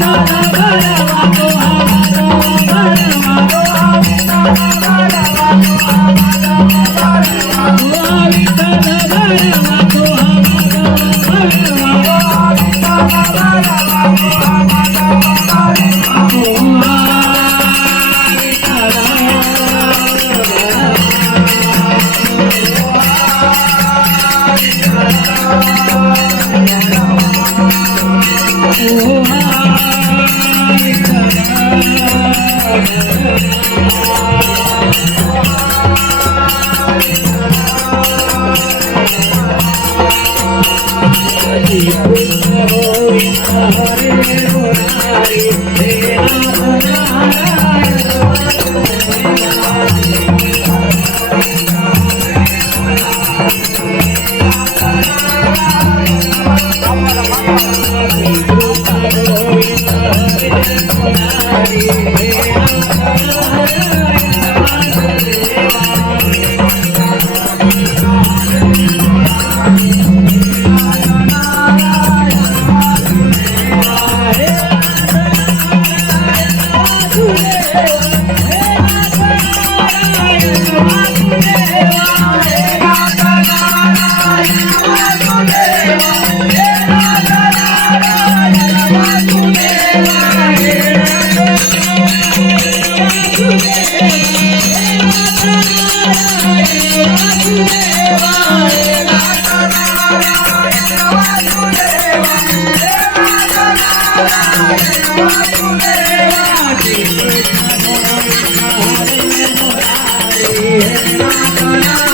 Baba Govinda Hare Yeah, yeah, yeah.